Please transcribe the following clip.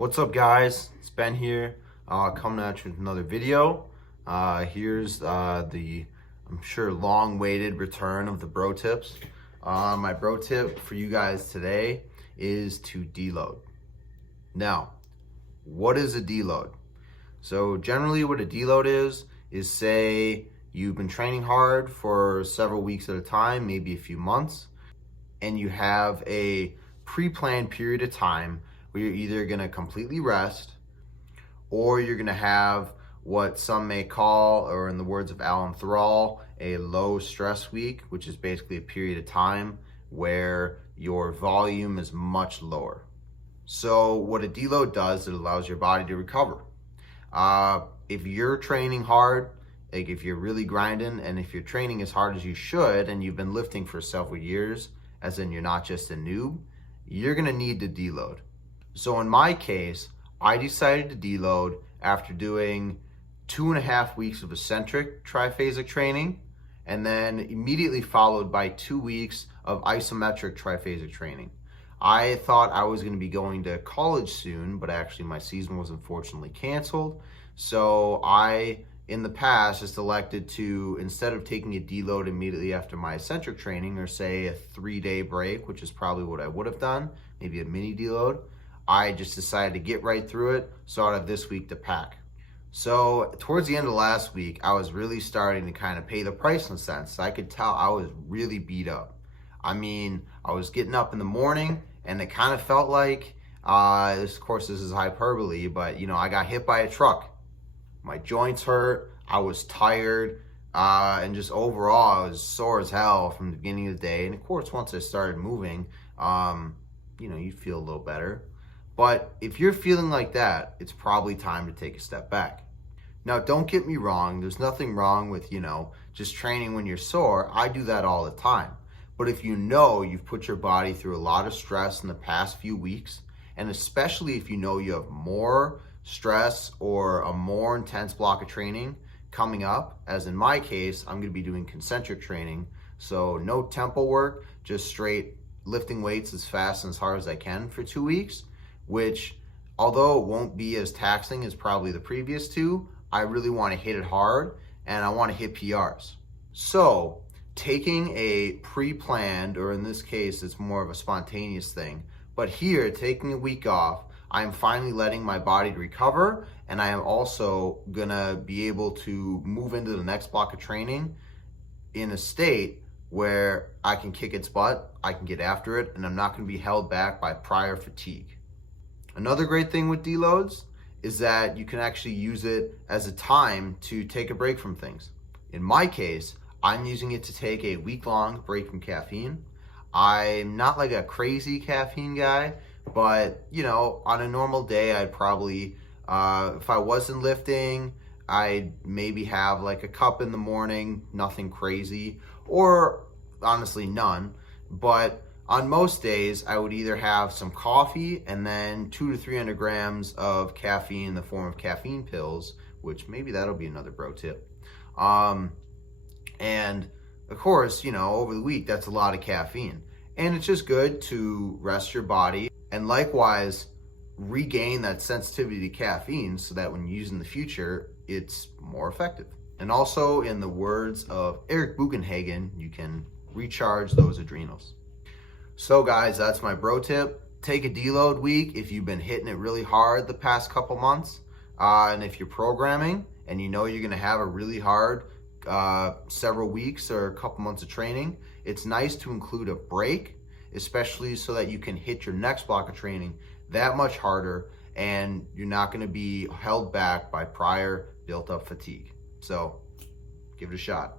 What's up, guys? It's Ben here, coming at you with another video. Here's the, I'm sure, long-awaited return of the bro tips. My bro tip for you guys today is to deload. Now, what is a deload? So generally what a deload is say you've been training hard for several weeks at a time, maybe a few months, and you have a pre-planned period of time where you're either going to completely rest or you're going to have what some may call, or in the words of Alan Thrall, a low stress week, which is basically a period of time where your volume is much lower. So what a deload does, it allows your body to recover. If you're training hard, like if you're really grinding and if you're training as hard as you should and you've been lifting for several years, as in you're not just a noob, you're going to need to deload. So in my case, I decided to deload after doing 2.5 weeks of eccentric triphasic training, and then immediately followed by 2 weeks of isometric triphasic training. I thought I was going to be going to college soon, but actually my season was unfortunately canceled. So I, in the past, just elected to, instead of taking a deload immediately after my eccentric training, or say a 3-day break, which is probably what I would have done, maybe a mini deload, I just decided to get right through it, so I have this week to pack. So towards the end of last week, I was really starting to kind of pay the price in a sense. I could tell I was really beat up. I mean, I was getting up in the morning and it kind of felt like, of course this is hyperbole, but I got hit by a truck. My joints hurt, I was tired, and just overall I was sore as hell from the beginning of the day. And of course, once I started moving, you feel a little better. But if you're feeling like that, it's probably time to take a step back. Now, don't get me wrong. There's nothing wrong with, just training when you're sore. I do that all the time. But if you've put your body through a lot of stress in the past few weeks, and especially if you have more stress or a more intense block of training coming up, as in my case, I'm going to be doing concentric training. So no tempo work, just straight lifting weights as fast and as hard as I can for 2 weeks. Which, although it won't be as taxing as probably the previous 2, I really want to hit it hard and I want to hit PRs. So taking a pre-planned, or in this case, it's more of a spontaneous thing, but here, taking a week off, I'm finally letting my body recover, and I am also gonna be able to move into the next block of training in a state where I can kick its butt, I can get after it, and I'm not gonna be held back by prior fatigue. Another great thing with deloads is that you can actually use it as a time to take a break from things. In my case, I'm using it to take a week-long break from caffeine. I'm not like a crazy caffeine guy, but on a normal day, I'd probably, if I wasn't lifting, I'd maybe have like a cup in the morning, nothing crazy, or honestly none. But on most days, I would either have some coffee and then 200 to 300 grams of caffeine in the form of caffeine pills, which maybe that'll be another bro tip. And of course, over the week, that's a lot of caffeine. And it's just good to rest your body and likewise regain that sensitivity to caffeine so that when you use in the future, it's more effective. And also, in the words of Eric Buchenhagen, you can recharge those adrenals. So guys, that's my bro tip. Take a deload week if you've been hitting it really hard the past couple months. And if you're programming and you're going to have a really hard several weeks or a couple months of training, it's nice to include a break, especially so that you can hit your next block of training that much harder and you're not going to be held back by prior built up fatigue. So give it a shot.